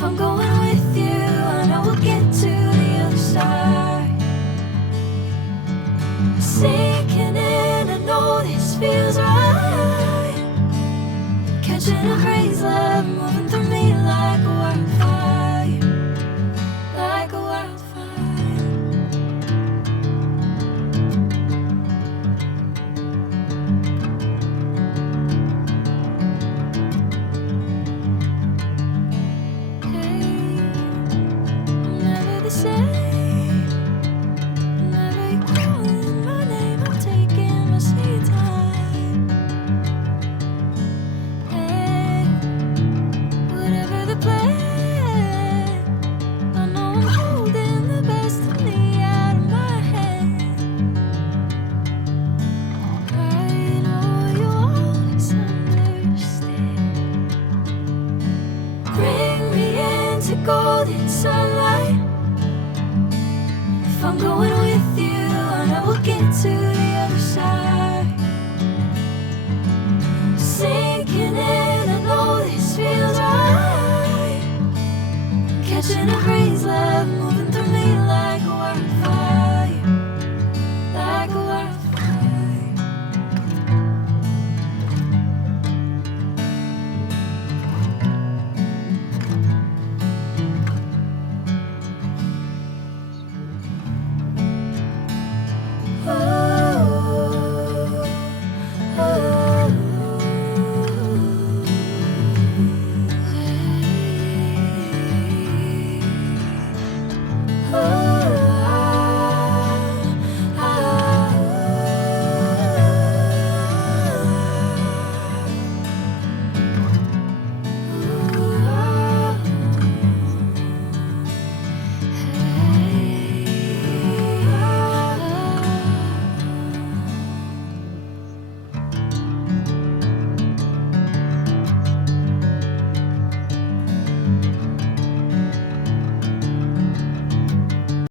If I'm going with you, I know we'll get to the other side. Sinking in, I know this feels right. Catching a crazy love, moving through me like a wildfire, like a wildfire. Hey, I'm never the same. Whenever you're calling my name, I'm taking my sweet time. Hey, whatever the plan, I know I'm holding the best of me out of my hand. I know you always understand. Bring me into golden sunlight. If I'm going with you, I know we'll get to the other side. Sinking in, I know this feels right.